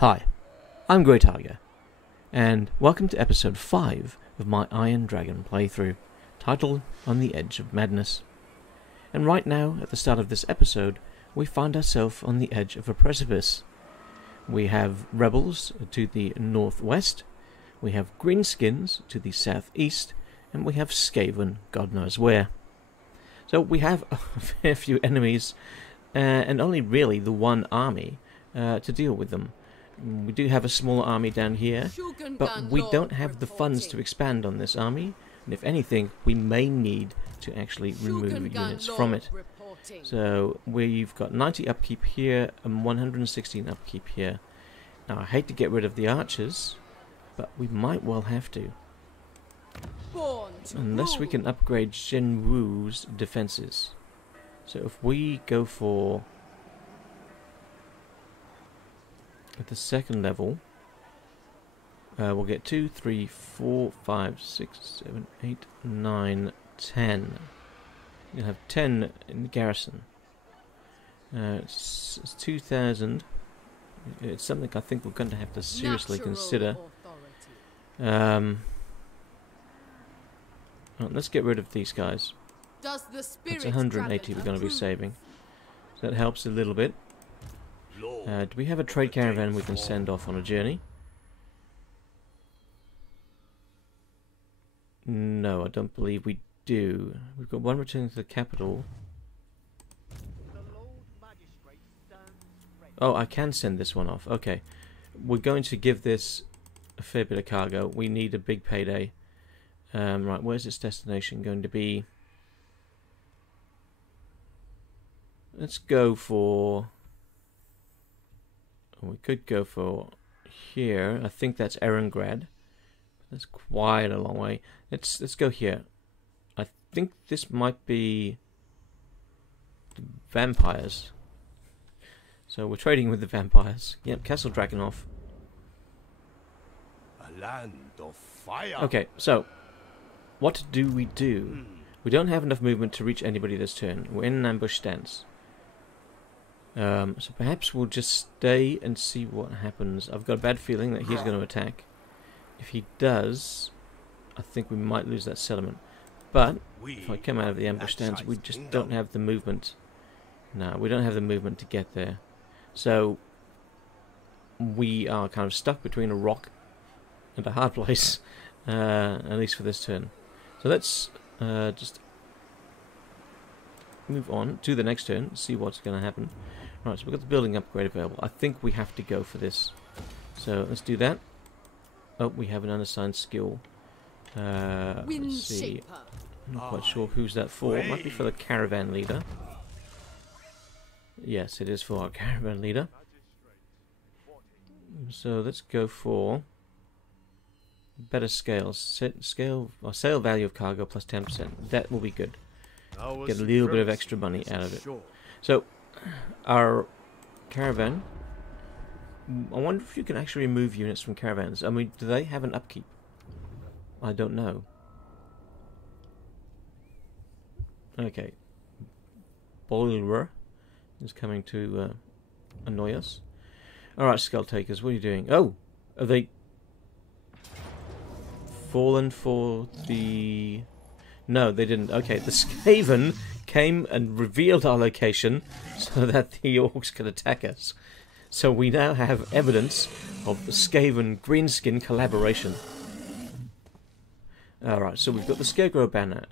Hi, I'm Grey Tiger, and welcome to episode 5 of my Iron Dragon playthrough, titled On the Edge of Madness. And right now, at the start of this episode, we find ourselves on the edge of a precipice. We have rebels to the northwest, we have greenskins to the southeast, and we have Skaven God knows where. So we have a fair few enemies, and only really the one army to deal with them. We do have a smaller army down here, but we don't have the funds to expand on this army, and if anything, we may need to actually remove units from it. So we've got 90 upkeep here and 116 upkeep here. Now I hate to get rid of the archers, but we might well have to. Unless we can upgrade Shen-Zoo's defenses. So if we go for... at the second level, we'll get 2, 3, 4, 5, 6, 7, 8, 9, 10. You'll have 10 in the garrison. It's 2,000. It's something I think we're going to have to seriously consider. Well, let's get rid of these guys. That's 180 we're going to be saving. So that helps a little bit. Do we have a trade caravan we can send off on a journey? No, I don't believe we do. We've got one returning to the capital. Oh, I can send this one off. Okay. We're going to give this a fair bit of cargo. We need a big payday. Right, where's its destination going to be? Let's go for... we could go for here. I think that's Erengrad. That's quite a long way. Let's go here. I think this might be the vampires. So we're trading with the vampires. Yep, Castle Drakenhof. A land of fire. Okay, so what do? We don't have enough movement to reach anybody this turn. We're in an ambush stance. So perhaps we'll just stay and see what happens. I've got a bad feeling that he's going to attack. If he does, I think we might lose that settlement. But if I come out of the ambush stance, we just don't have the movement. No, we don't have the movement to get there. So we are kind of stuck between a rock and a hard place, at least for this turn. So let's just move on to the next turn, see what's going to happen. Right, so we've got the building upgrade available. I think we have to go for this. So let's do that. Oh, we have an unassigned skill. Let's see. I'm not quite sure who's that for. It might be for the caravan leader. Yes, it is for our caravan leader. So let's go for better scales. Sale value of cargo plus 10%. That will be good. Get a little bit of extra money out of it. So, our caravan, I wonder if you can actually remove units from caravans. I mean, do they have an upkeep? I don't know. Okay. Boiler is coming to annoy us. Alright, Skull Takers, what are you doing? Oh! Are they fallen for the... No, they didn't. Okay, the Skaven came and revealed our location so that the orcs could attack us. So we now have evidence of the Skaven greenskin collaboration. Alright, so we've got the Scarecrow banner.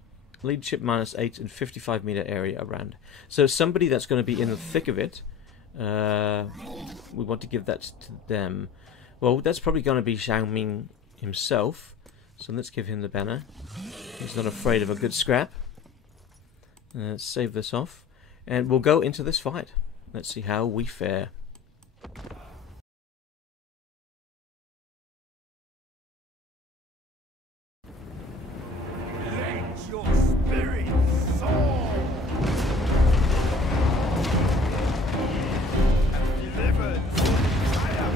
Leadership -8 and 55 meter area around. So somebody that's going to be in the thick of it, we want to give that to them. Well, that's probably going to be Zhao Ming himself. So let's give him the banner. He's not afraid of a good scrap. Let's save this off. And we'll go into this fight. Let's see how we fare. Let your spirit soar. Delivered fire.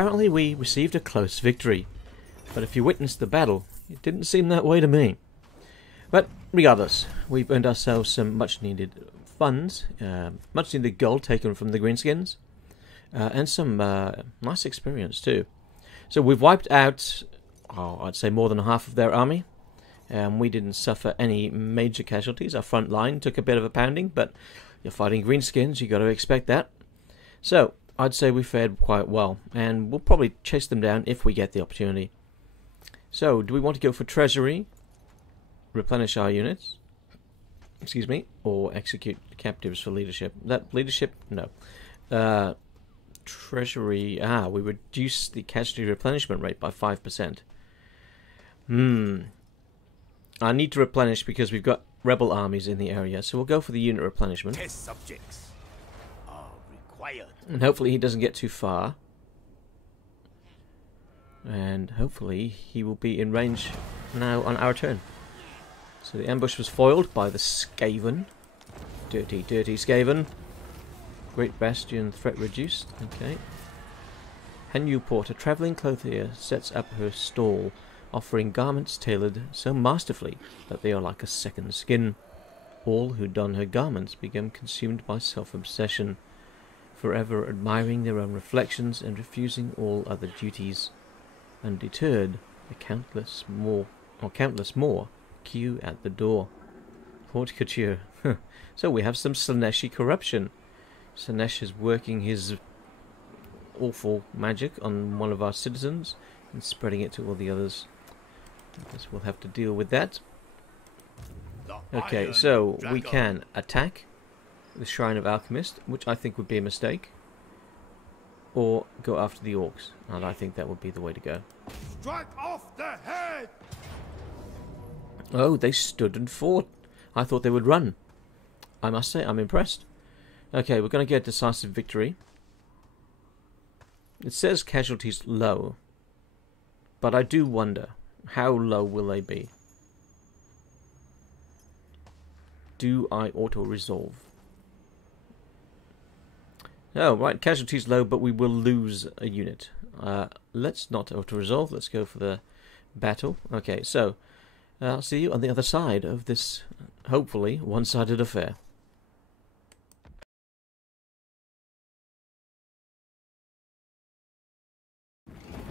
apparently we received a close victory. But if you witnessed the battle, it didn't seem that way to me. But regardless, we've earned ourselves some much needed funds, much needed gold taken from the greenskins, and some nice experience too. So we've wiped out, I'd say more than half of their army. We didn't suffer any major casualties. Our front line took a bit of a pounding, but you're fighting greenskins, you got to expect that. So I'd say we fared quite well, and we'll probably chase them down if we get the opportunity. So, do we want to go for treasury, replenish our units, excuse me, or execute captives for leadership? That leadership, no. Treasury, we reduce the casualty replenishment rate by 5%. I need to replenish because we've got rebel armies in the area, so we'll go for the unit replenishment. Test subjects are required. And hopefully he doesn't get too far. And hopefully he will be in range now on our turn. So the ambush was foiled by the Skaven. Dirty, dirty Skaven. Great Bastion threat reduced. Okay. Han Newport, a travelling clothier, sets up her stall, offering garments tailored so masterfully that they are like a second skin. All who don her garments become consumed by self-obsession, forever admiring their own reflections and refusing all other duties. Undeterred, countless more queue at the door. Haute couture. So we have some Slaneshi corruption. Slanesh is working his awful magic on one of our citizens and spreading it to all the others. I guess we'll have to deal with that. Okay, so we can attack the Shrine of Alchemist, which I think would be a mistake, or go after the orcs, and I think that would be the way to go. Strike off the head! Oh, they stood and fought. I thought they would run. I must say, I'm impressed. Okay, we're going to get a decisive victory. It says casualties low, but I do wonder, how low will they be? Do I auto-resolve? Oh, right, casualties low, but we will lose a unit. Let's not auto-resolve, let's go for the battle. Okay, so, I'll see you on the other side of this, hopefully, one-sided affair.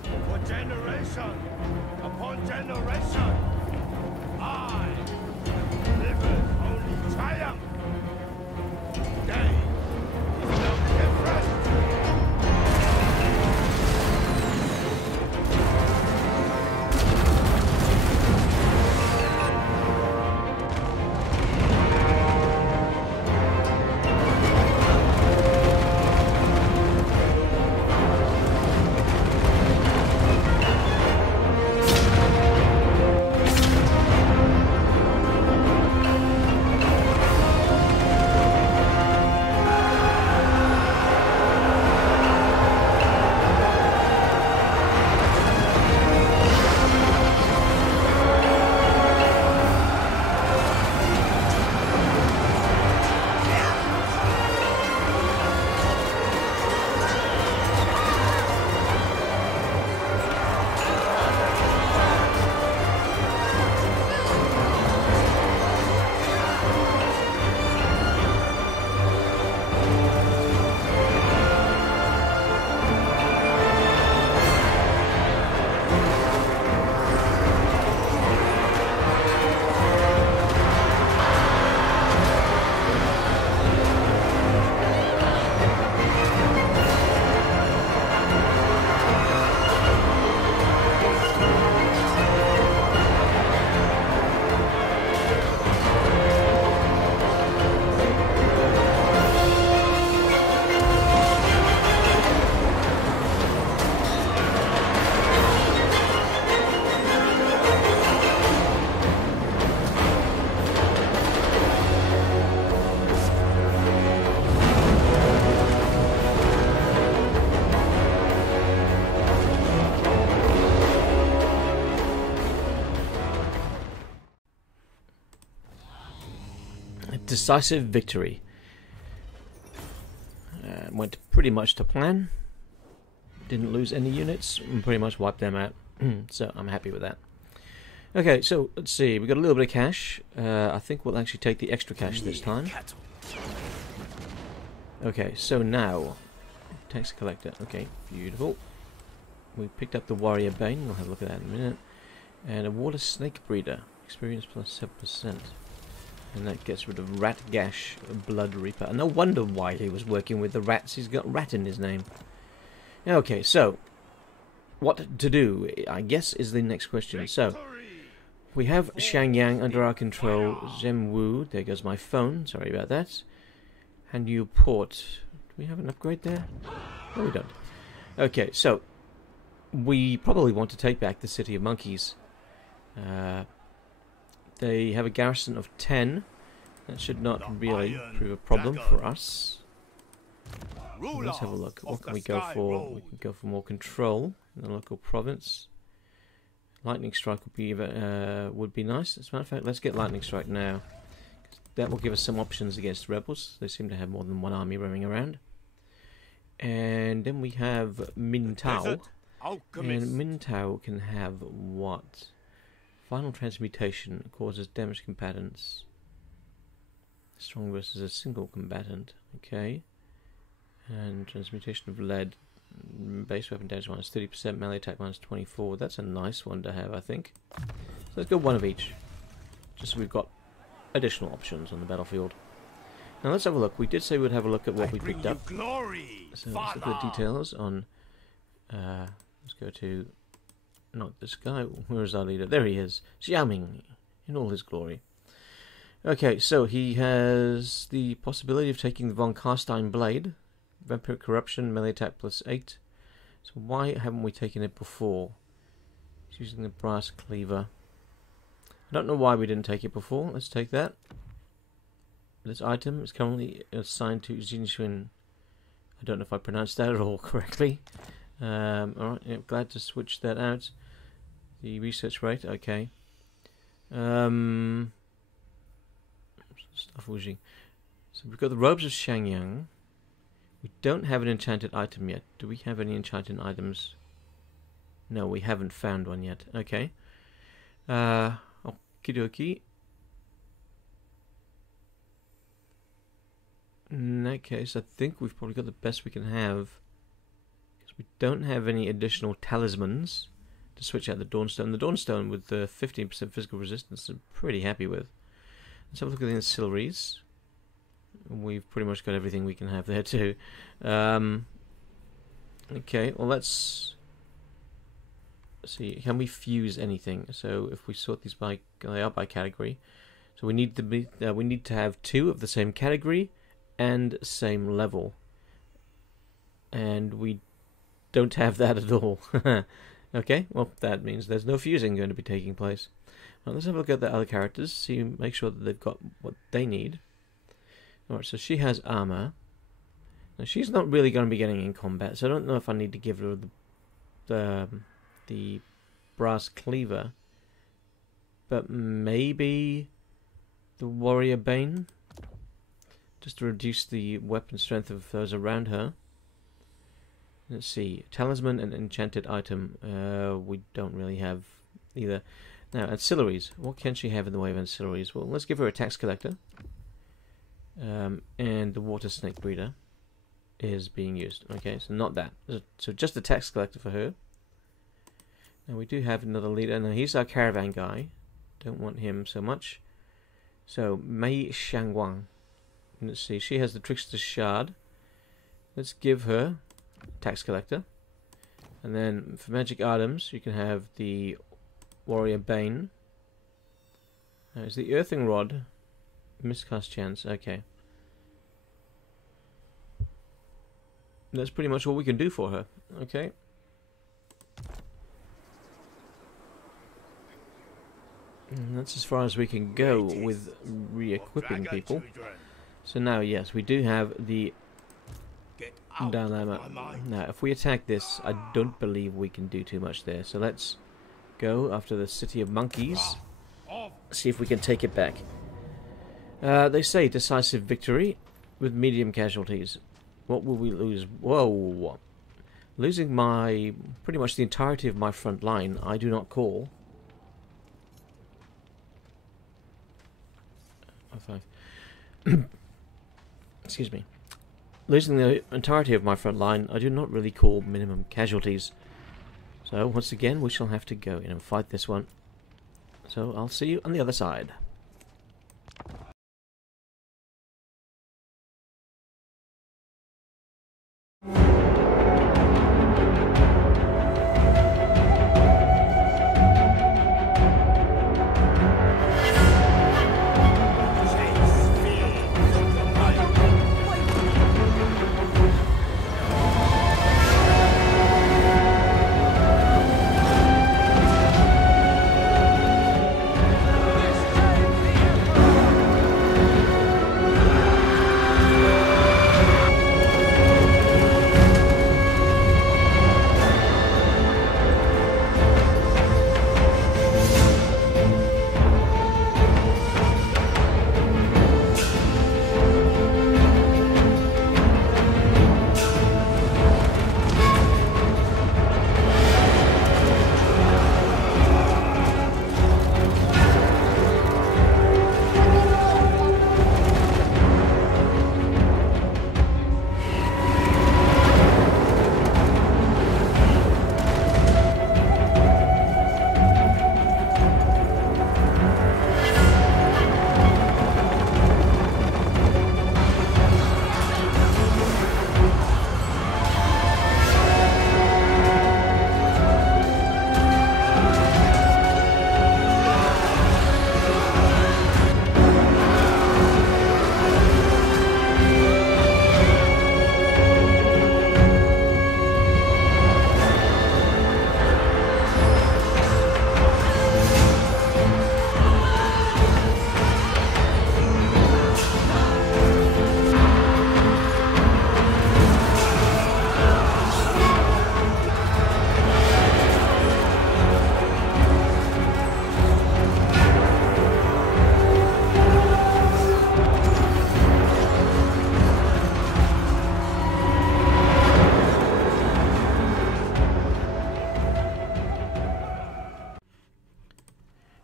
For generation upon generation, I delivered only triumph. Today is no different. Decisive victory. Went pretty much to plan. Didn't lose any units, and pretty much wiped them out. So I'm happy with that. Okay, so let's see. We got a little bit of cash. I think we'll actually take the extra cash this time. Okay, so now tax collector. Okay, beautiful. We picked up the warrior bane. We'll have a look at that in a minute. And a water snake breeder. Experience plus 7%. And that gets rid of Ratgash, blood reaper. No wonder why he was working with the rats. He's got rat in his name. Okay, so what to do, I guess, is the next question. So we have Xiangyang under our control. Zhengwu, there goes my phone. Sorry about that. And you port. Do we have an upgrade there? No, we don't. Okay, so we probably want to take back the City of Monkeys. They have a garrison of 10. That should not really prove a problem for us. Let's have a look. What can we go for? We can go for more control in the local province. Lightning strike would be nice. As a matter of fact, let's get lightning strike now. That will give us some options against rebels. They seem to have more than one army roaming around. And then we have Min Tao. And Min Tao can have what? Final transmutation causes damage combatants. Strong versus a single combatant. Okay. And transmutation of lead. Base weapon damage minus 30%, melee attack minus 24. That's a nice one to have, I think. So let's go one of each. Just so we've got additional options on the battlefield. Now let's have a look. We did say we'd have a look at what we picked up. Glory, So let's look at the details on... let's go to... Not this guy. Where is our leader? There he is. Zhao Ming in all his glory. Okay, so he has the possibility of taking the Von Karstein Blade. Vampiric Corruption, melee attack plus 8. So why haven't we taken it before? He's using the Brass Cleaver. I don't know why we didn't take it before. Let's take that. This item is currently assigned to Xinxuan. I don't know if I pronounced that at all correctly. Alright, yeah, glad to switch that out. The research rate, okay. Stuff wishing. So we've got the Robes of Xiangyang. We don't have an enchanted item yet. Do we have any enchanted items? No, we haven't found one yet. Okay. Okie dokie. In that case, I think we've probably got the best we can have. Because we don't have any additional talismans to switch out the Dawnstone. The Dawnstone with the 15% physical resistance, I'm pretty happy with. Let's have a look at the ancillaries. We've pretty much got everything we can have there too. Okay, well let's see. Can we fuse anything? So if we sort these by category, so we need to have 2 of the same category and same level, and we don't have that at all. Okay, well that means there's no fusing going to be taking place. Now let's have a look at the other characters. See, make sure that they've got what they need. Alright, so she has armor. Now she's not really going to be getting in combat, so I don't know if I need to give her the brass cleaver. But maybe the warrior bane, just to reduce the weapon strength of those around her. Let's see, talisman and enchanted item. We don't really have either. Now ancillaries. What can she have in the way of ancillaries? Well, let's give her a tax collector. And the water snake breeder is being used. Okay, so not that. So just the tax collector for her. Now we do have another leader. Now he's our caravan guy. Don't want him so much. So Mei Shangwang. Let's see. She has the trickster's shard. Let's give her tax collector. And then for magic items, you can have the warrior bane. Now is the earthing rod. Miscast chance, okay. That's pretty much all we can do for her, okay. And that's as far as we can go with re-equipping people. So now, yes, we do have the dilemma. Now, if we attack this, I don't believe we can do too much there. So let's go after the City of Monkeys. See if we can take it back. They say decisive victory with medium casualties. What will we lose? Whoa! Losing my pretty much the entirety of my front line, I do not call. Excuse me. Losing the entirety of my front line, I do not really call minimum casualties. So once again, we shall have to go in and fight this one. So I'll see you on the other side.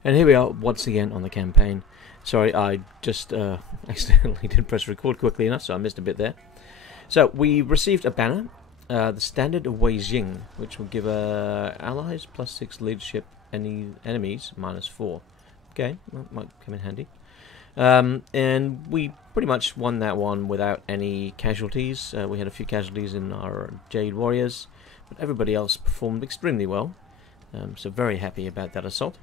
And here we are once again on the campaign. Sorry, I just accidentally didn't press record quickly enough, so I missed a bit there. So we received a banner, the Standard of Wei Jing, which will give allies +6 leadership, any enemies -4. Okay, well, might come in handy. And we pretty much won that one without any casualties. We had a few casualties in our Jade Warriors, but everybody else performed extremely well. So very happy about that assault.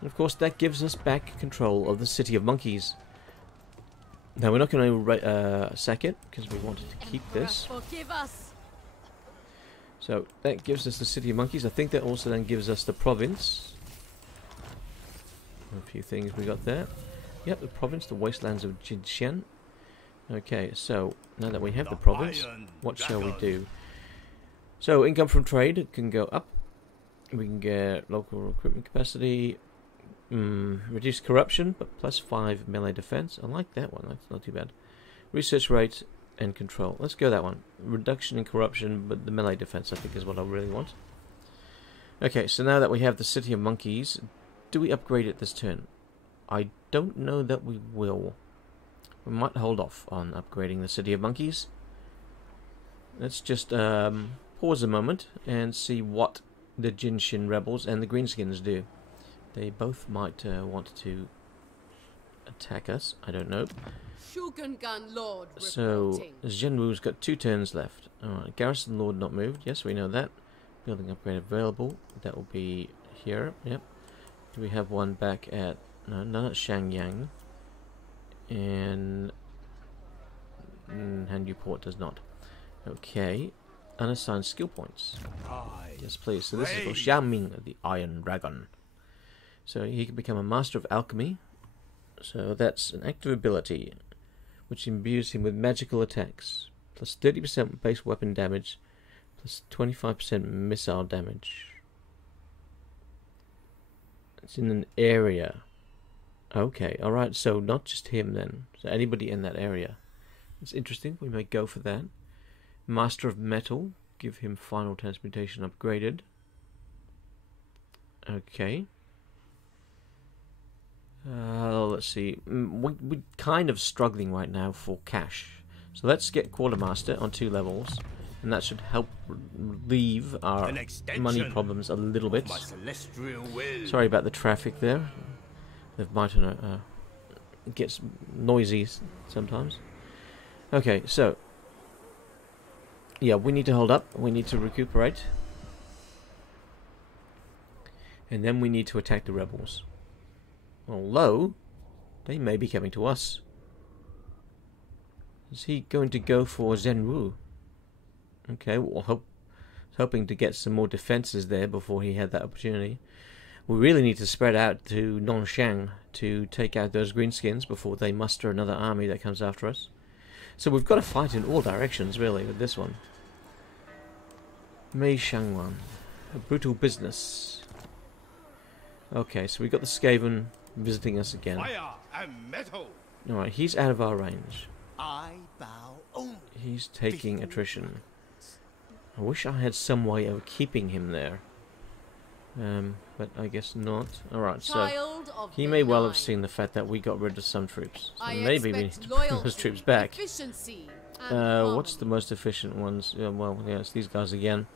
And of course that gives us back control of the City of Monkeys. Now we're not going to sack it, because we wanted to keep this. So that gives us the City of Monkeys. I think that also then gives us the province. A few things we got there. Yep, the province, the wastelands of Jinshan. Okay, so now that we have the province, what shall we do? So income from trade can go up. We can get local recruitment capacity, reduce corruption, but +5 melee defense. I like that one, that's not too bad. Research rate and control. Let's go that one. Reduction in corruption, but the melee defense I think is what I really want. Okay, so now that we have the City of Monkeys, do we upgrade it this turn? I don't know that we will. We might hold off on upgrading the City of Monkeys. Let's just pause a moment and see what the Jinshin rebels and the Greenskins do. They both might want to attack us. I don't know. Lord so Shen-Zhou's got 2 turns left. Alright, Garrison Lord not moved. Yes, we know that. Building upgrade available. That will be here. Yep. Do we have one back at... No, none at Shangyang. And... Hanyu Port does not. Okay. Unassigned skill points. Yes, please. So this is for Zhao Ming, the Iron Dragon. So he can become a Master of Alchemy. So that's an active ability, which imbues him with magical attacks. Plus 30% base weapon damage, plus 25% missile damage. It's in an area. Okay, alright, so not just him then. So anybody in that area. It's interesting, we may go for that. Master of Metal, give him final transmutation upgraded. Okay. Let's see. We're kind of struggling right now for cash. So let's get Quartermaster on 2 levels. And that should help relieve our money problems a little bit. Sorry about the traffic there. It might it gets noisy sometimes. Okay, so yeah, we need to hold up. We need to recuperate. And then we need to attack the rebels. Although, they may be coming to us. Is he going to go for Zhen-Wu? Okay, well, hoping to get some more defenses there before he had that opportunity. We really need to spread out to Nongshang to take out those greenskins before they muster another army that comes after us. So we've got to fight in all directions, really, with this one. Mei Shangwan. A brutal business. Okay, so we've got the Skaven visiting us again. Fire and metal. Alright, he's out of our range. I bow only. He's taking attrition. I wish I had some way of keeping him there. But I guess not. Alright, so he may well have seen the fact that we got rid of some troops. So maybe we need to bring those troops back. What's the most efficient ones? Well, yeah, it's these guys again.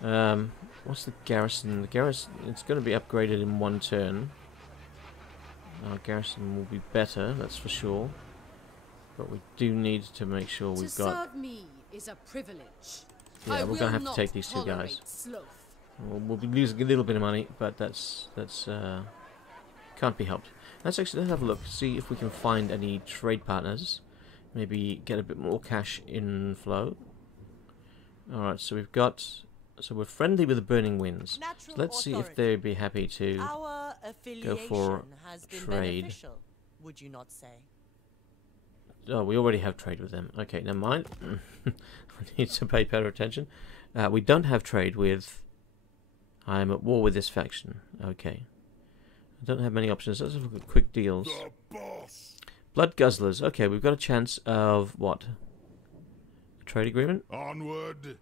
What's the garrison? The garrison, it's going to be upgraded in 1 turn. Our garrison will be better, that's for sure. But we do need to make sure we've got... serve me is a privilege. Yeah, we're going to have to take these 2 guys. We'll be losing a little bit of money, but that's can't be helped. Let's have a look, see if we can find any trade partners. Maybe get a bit more cash inflow. Alright, so we've got... So we're friendly with the Burning Winds. So let's see if they'd be happy to go for trade. Would you not say? Oh, we already have trade with them. Okay, never mind. I need to pay better attention. We don't have trade with... I am at war with this faction. Okay. I don't have many options. Let's look at quick deals. Blood Guzzlers. Okay, we've got a chance of what? A trade agreement? Onward.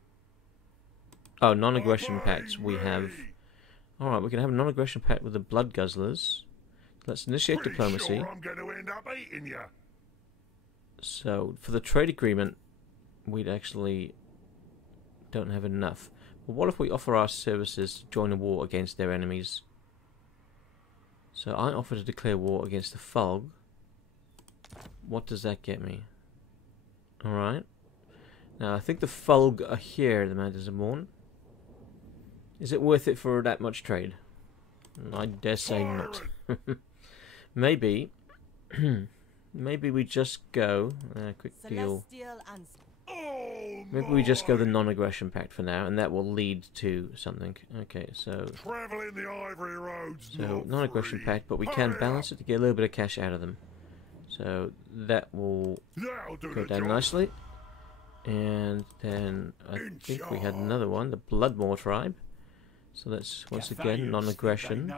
Oh, non-aggression pacts we have. Alright, we can have a non-aggression pact with the Blood Guzzlers. Let's initiate diplomacy. Sure I'm going to end up eating you. So, for the trade agreement, we'd actually don't have enough. But what if we offer our services to join a war against their enemies? So, I offer to declare war against the Fulg. What does that get me? Alright. Now, I think the Fulg are here, the Mountains of Morn. Is it worth it for that much trade? I dare say not. Maybe. Maybe we just go... quick deal. Maybe we just go the non-aggression pact for now, and that will lead to something. Okay, so... Traveling the ivory roads. So, non-aggression pact, but we can balance it to get a little bit of cash out of them. So, that will go down nicely. And then I think we had another one, the Bloodmore tribe. So let's once again non-aggression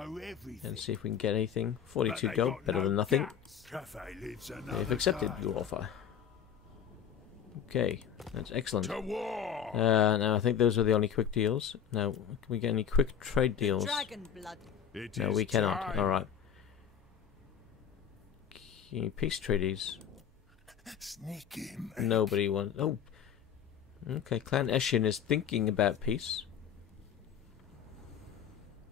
and see if we can get anything. 42 gold, better than nothing. They've accepted your offer. Okay, that's excellent. Now I think those are the only quick deals. Now, can we get any quick trade deals? No, we cannot. Alright. Peace treaties. Nobody wants... Oh! Okay, Clan Eshin is thinking about peace.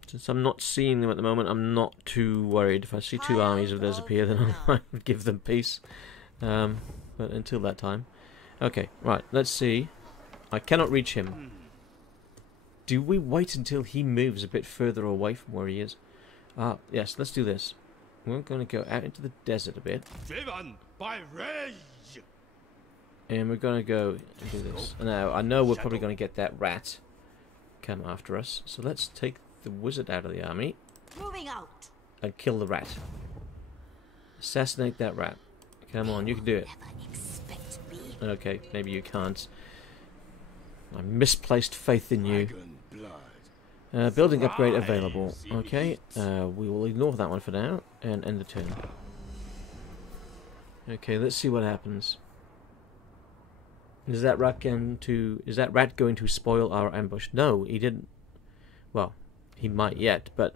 Since I'm not seeing them at the moment, I'm not too worried. If I see 2 armies of theirs appear, then I might give them peace. But until that time. Okay, right, let's see. I cannot reach him. Do we wait until he moves a bit further away from where he is? Yes, let's do this. We're going to go out into the desert a bit. Driven by rage. And we're going to go and do this. Now, I know we're probably going to get that rat come after us. So let's take the wizard out of the army. Moving out. And kill the rat. Assassinate that rat. Come on, you can do it. Okay, maybe you can't. I misplaced faith in you. Building upgrade available. Okay, we will ignore that one for now and end the turn. Okay, let's see what happens. Is that rat going to spoil our ambush? No, he didn't. Well, he might yet, but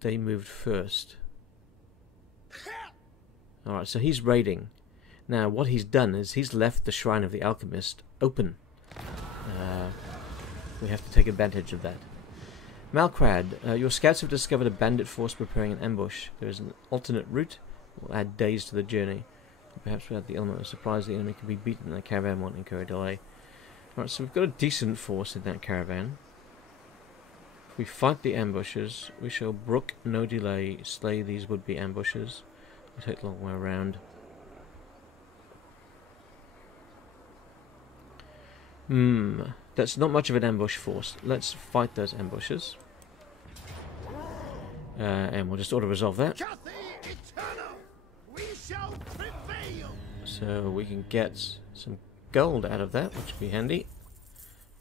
they moved first. Alright, so he's raiding. Now, what he's done is he's left the Shrine of the Alchemist open. We have to take advantage of that. Malkrad, your scouts have discovered a bandit force preparing an ambush. There is an alternate route. We'll add days to the journey. Perhaps without the element of surprise, the enemy can be beaten and the caravan won't incur a delay. Alright, so we've got a decent force in that caravan. If we fight the ambushes, we shall brook no delay, slay these would-be ambushes. We'll take the long way around. That's not much of an ambush force. Let's fight those ambushes. And we'll just auto-resolve that. Cathay eternal, we shall prevail. So we can get some gold out of that, which will be handy.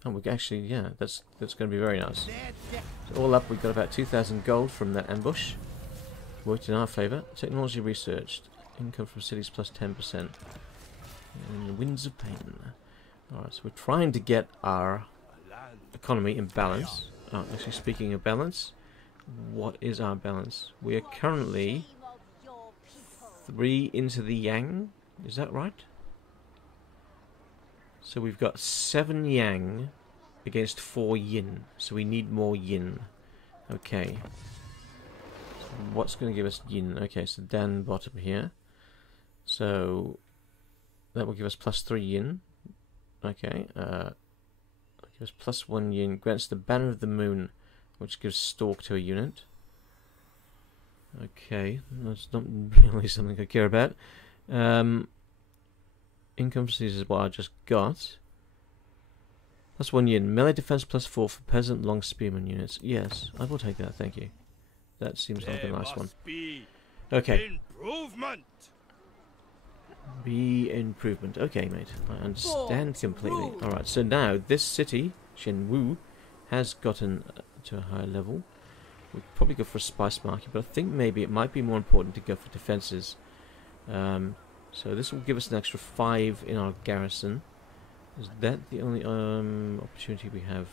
And we can actually, yeah, that's going to be very nice. So all up, we got about 2,000 gold from that ambush. Worked in our favour. Technology researched. Income from cities plus 10%. And Winds of Pain. Alright, so we're trying to get our economy in balance. Oh, actually, speaking of balance, what is our balance? We are currently 3 into the yang. Is that right? So we've got 7 yang against 4 yin. So we need more yin. Okay. So what's going to give us yin? Okay, so down bottom here. So that will give us plus 3 yin. Okay. Give us plus 1 yin. Grants the Banner of the Moon, which gives stalk to a unit. Okay, that's not really something I care about. Income sees is what I just got. Plus 1 yin. Melee defense plus 4 for peasant long spearman units. Yes, I will take that, thank you. That seems like a nice one. Okay. Improvement. Be improvement. Okay, mate. I understand completely. Alright, so now this city, Shen-Zoo, has gotten to a higher level. We'd probably go for a spice market, but I think maybe it might be more important to go for defenses. So this will give us an extra 5 in our garrison. Is that the only opportunity we have?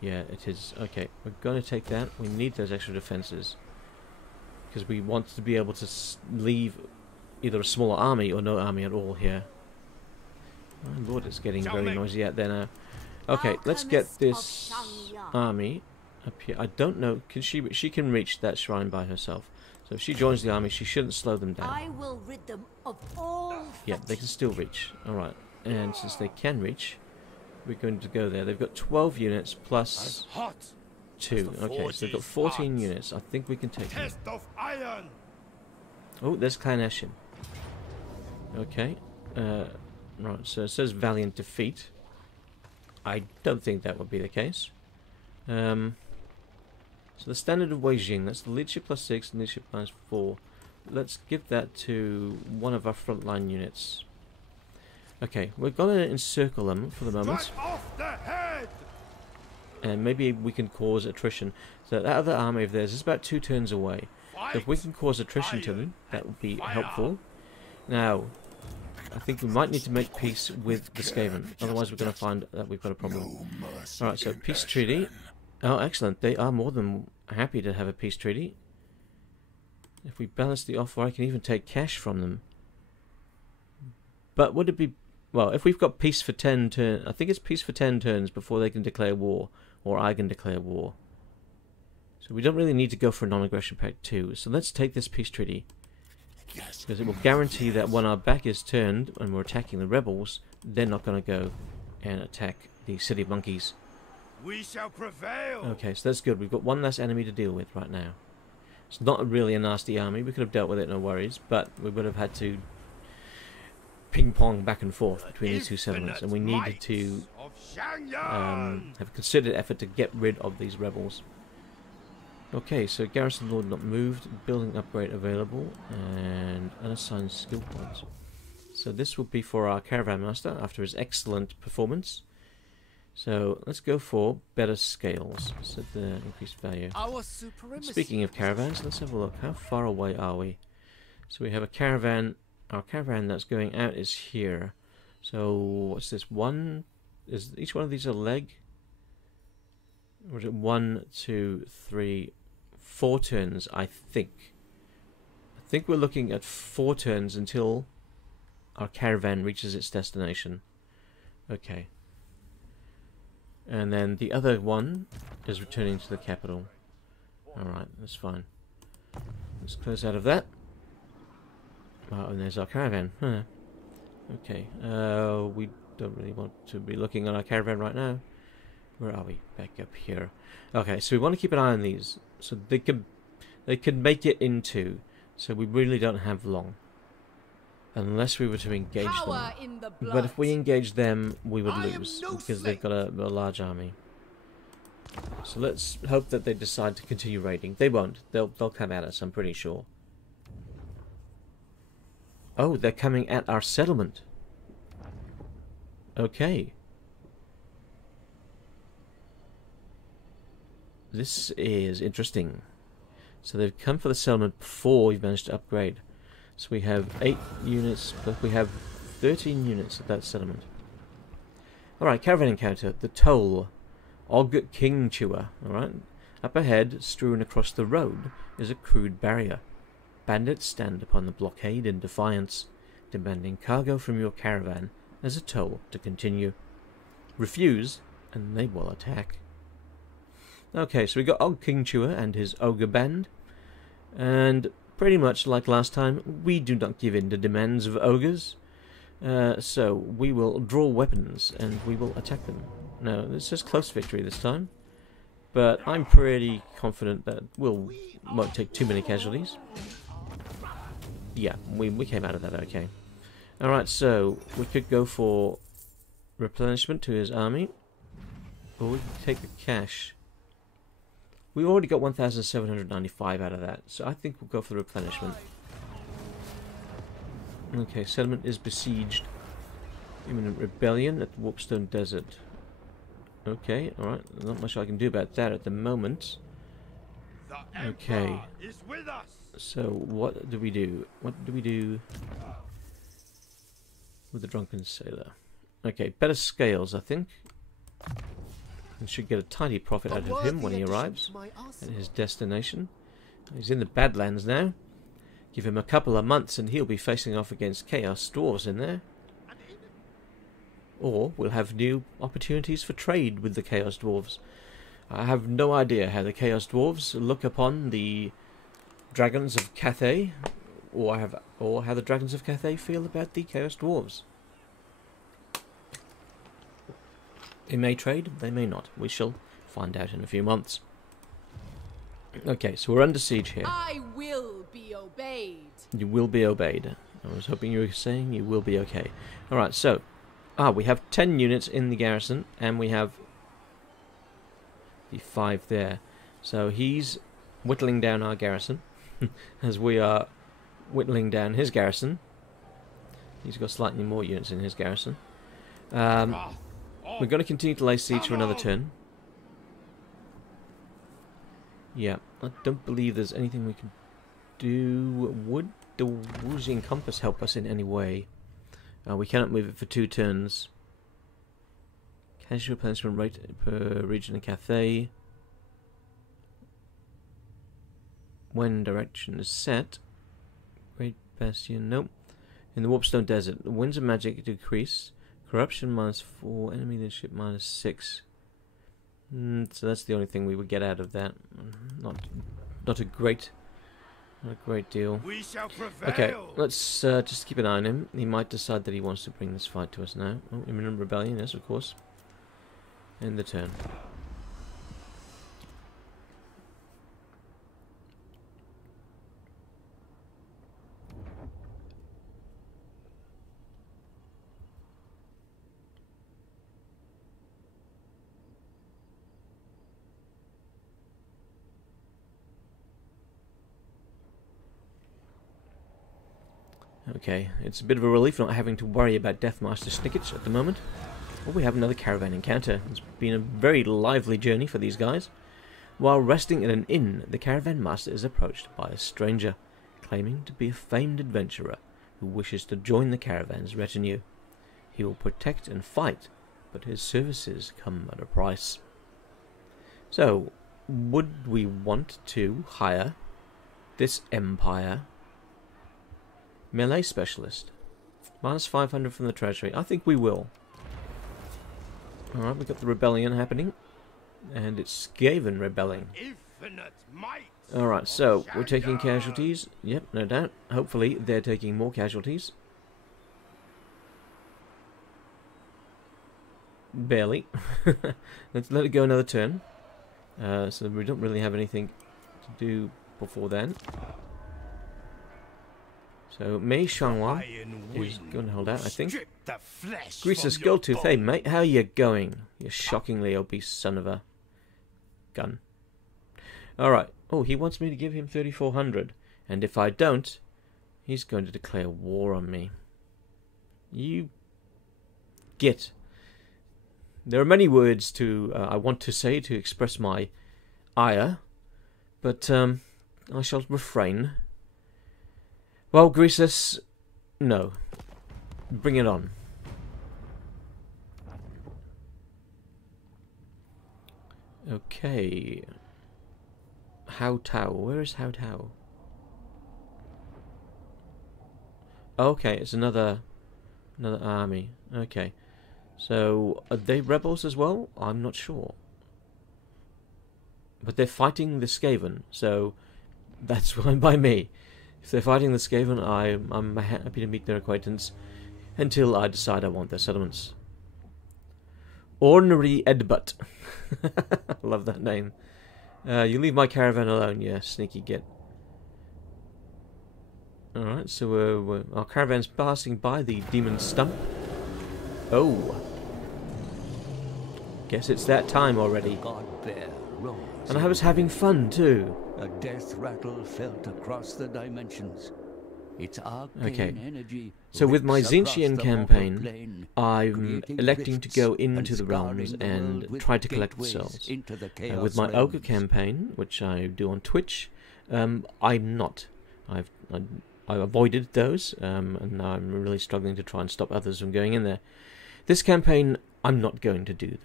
Yeah, it is. Okay, we're going to take that. We need those extra defenses. Because we want to be able to leave either a smaller army or no army at all here. My lord, it's getting very noisy out there now. Okay, let's get this army up here. I don't know, can she can reach that shrine by herself. So if she joins the army, she shouldn't slow them down. I will rid them of all. Yeah, they can still reach. Alright, and since they can reach, we're going to go there. They've got 12 units plus 2. Okay, so they've got 14 units. I think we can take them. Test of iron. Oh, there's Clan Eshin. Okay. Right, so it says valiant defeat. I don't think that would be the case. So the standard of Wei Jing, that's the leadership plus 6 and leadership minus 4. Let's give that to one of our frontline units. Okay, we're going to encircle them for the moment. Strike off the head. And maybe we can cause attrition. So that other army of theirs is about 2 turns away. So if we can cause attrition to them, that would be helpful. Now, I think we might need to make peace with the Skaven. Otherwise we're going to find that we've got a problem. Alright, so peace treaty. Oh, excellent. They are more than happy to have a peace treaty. If we balance the offer, I can even take cash from them. But would it be... Well, if we've got peace for 10 turns... I think it's peace for 10 turns before they can declare war. Or I can declare war. So we don't really need to go for a non-aggression pact 2. So let's take this peace treaty. Because it will guarantee that when our back is turned and we're attacking the rebels, they're not going to go and attack the City of Monkeys. We shall prevail. Okay, so that's good. We've got one less enemy to deal with right now. It's not really a nasty army. We could have dealt with it, no worries. But we would have had to ping-pong back and forth between these two settlements. And we needed to have a considered effort to get rid of these rebels. Okay, so Garrison Lord not moved, building upgrade available, and unassigned skill points. So this will be for our Caravan Master after his excellent performance. So let's go for better scales. Set the increased value. Speaking of caravans, let's have a look. How far away are we? So we have a caravan. Our caravan that's going out is here. So what's this? One is each one of these a leg? Or is it 1, 2, 3, 4 turns? I think we're looking at 4 turns until our caravan reaches its destination. Okay. And then the other one is returning to the capital. Alright, that's fine. Let's close out of that. Oh, and there's our caravan. Huh. Okay. We don't really want to be looking at our caravan right now. Where are we? Back up here. Okay, so we want to keep an eye on these. So they could make it into. So we really don't have long. Unless we were to engage them. But if we engage them, we would lose. Because they've got a large army. So let's hope that they decide to continue raiding. They won't. They'll come at us, I'm pretty sure. Oh, they're coming at our settlement. Okay. This is interesting. So they've come for the settlement before we've managed to upgrade. So we have 8 units, but we have 13 units at that settlement. Alright, caravan encounter. The Toll. Og King Chewer. Alright. Up ahead, strewn across the road, is a crude barrier. Bandits stand upon the blockade in defiance, demanding cargo from your caravan as a toll to continue. Refuse, and they will attack. Okay, so we got Og King Chewer and his ogre band, and pretty much like last time, we do not give in to demands of ogres, so we will draw weapons and we will attack them. Now, this is close victory this time, but I'm pretty confident that won't take too many casualties. Yeah, we came out of that okay. Alright, so we could go for replenishment to his army, or we could take the cash. We already got 1,795 out of that, so I think we'll go for the replenishment. Okay, settlement is besieged. Imminent rebellion at the Warpstone Desert. Okay, alright, not much I can do about that at the moment. Okay, so what do we do? What do we do with the Drunken Sailor? Okay, better scales, I think. And should get a tidy profit out of him when he arrives at his destination. He's in the Badlands now. Give him a couple of months and he'll be facing off against Chaos Dwarves in there. Or we'll have new opportunities for trade with the Chaos Dwarves. I have no idea how the Chaos Dwarves look upon the Dragons of Cathay, or how the Dragons of Cathay feel about the Chaos Dwarves. They may trade, they may not. We shall find out in a few months. Okay, so we're under siege here. I will be obeyed. You will be obeyed. I was hoping you were saying you will be okay. Alright, so we have 10 units in the garrison, and we have the 5 there. So he's whittling down our garrison, as we are whittling down his garrison. He's got slightly more units in his garrison. We're going to continue to lay siege for another turn. Yeah, I don't believe there's anything we can do. Would the Woozian Compass help us in any way? We cannot move it for 2 turns. Casual replenishment rate per region in Cathay. When direction is set. Great Bastion, nope. In the Warpstone Desert, the winds of magic decrease. Corruption -4, enemy leadership -6. So that's the only thing we would get out of that. Not a great deal. We shall prevail. Okay, let's just keep an eye on him. He might decide that he wants to bring this fight to us now. Oh, imminent rebellion, yes, of course. End the turn. Okay, it's a bit of a relief not having to worry about Deathmaster Snickets at the moment. Oh, we have another caravan encounter. It's been a very lively journey for these guys. While resting at an inn, the caravan master is approached by a stranger, claiming to be a famed adventurer who wishes to join the caravan's retinue. He will protect and fight, but his services come at a price. So, would we want to hire this Empire melee specialist? Minus 500 from the treasury. I think we will. Alright, we've got the rebellion happening. And it's Skaven rebelling. Infinite might. Alright, so we're taking casualties. Yep, no doubt. Hopefully they're taking more casualties. Barely. Let's let it go another turn. So we don't really have anything to do before then. So Mei Xianghua is going to hold out, I think. Greasus Goldtooth, hey mate, how you going? You shockingly obese son of a gun. Alright. Oh, he wants me to give him 3,400. And if I don't, he's going to declare war on me. You get. There are many words I want to say to express my ire, but I shall refrain. Well, Greasus, no. Bring it on. Okay. Hao Tao. Where is Hao Tao? Okay, it's another army. Okay. So, are they rebels as well? I'm not sure. But they're fighting the Skaven, so that's fine by me. If they're fighting the Skaven, I'm happy to meet their acquaintance until I decide I want their settlements. Ornery Edbutt. Love that name. You leave my caravan alone, yeah, sneaky git. Alright, so our caravan's passing by the demon stump. Oh. Guess it's that time already. And I was having fun too. A death rattle felt across the dimensions. Its arcane energy. So with my Zinchian campaign, plane, I'm electing to go into the realms and try to collect the souls. With my Ogre campaign, which I do on Twitch, I'm not. I've avoided those, and now I'm really struggling to try and stop others from going in there. This campaign, I'm not going to do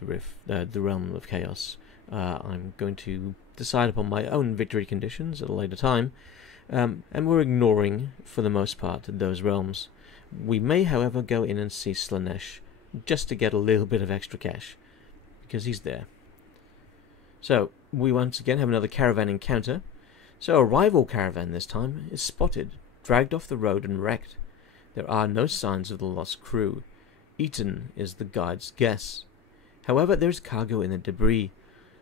the Realm of Chaos. I'm going to decide upon my own victory conditions at a later time, and we're ignoring, for the most part, those realms. We may, however, go in and see Slaanesh, just to get a little bit of extra cash, because he's there. So, we once again have another caravan encounter. So a rival caravan this time is spotted, dragged off the road and wrecked. There are no signs of the lost crew. Eaten is the guide's guess. However, there's cargo in the debris.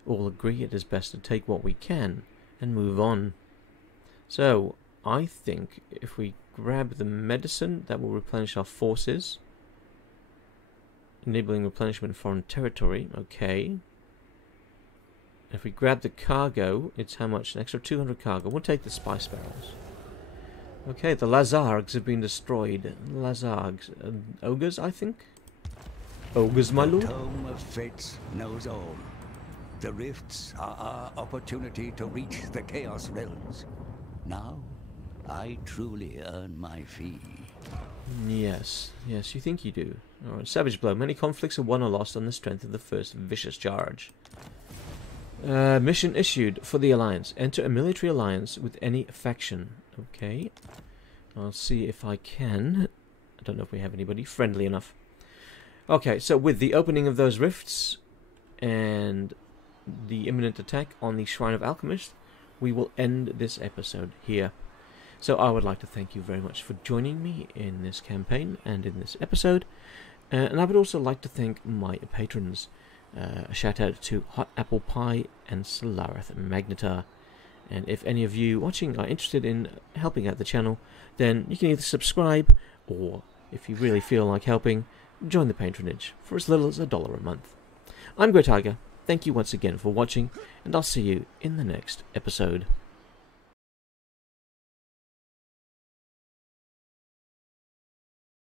All agree it is best to take what we can and move on. So, I think if we grab the medicine, that will replenish our forces. Enabling replenishment in foreign territory. Okay. If we grab the cargo, it's how much? An extra 200 cargo. We'll take the spice barrels. Okay, the Lazargs have been destroyed. Lazargs. Ogres, I think? Ogres, my lord? The Tome of Fates knows all. The rifts are our opportunity to reach the Chaos Realms. Now, I truly earn my fee. Yes, yes, you think you do. Alright, Savage Blow. Many conflicts are won or lost on the strength of the first vicious charge. Mission issued for the Alliance. Enter a military alliance with any faction. Okay. I'll see if I can. I don't know if we have anybody friendly enough. Okay, so with the opening of those rifts and the imminent attack on the Shrine of Alchemist, we will end this episode here. So I would like to thank you very much for joining me in this campaign and in this episode. And I would also like to thank my patrons. A shout out to Hot Apple Pie and Solarith Magnetar. And if any of you watching are interested in helping out the channel, then you can either subscribe, or if you really feel like helping, join the patronage for as little as $1 a month. I'm Grey Tiger. Thank you once again for watching, and I'll see you in the next episode.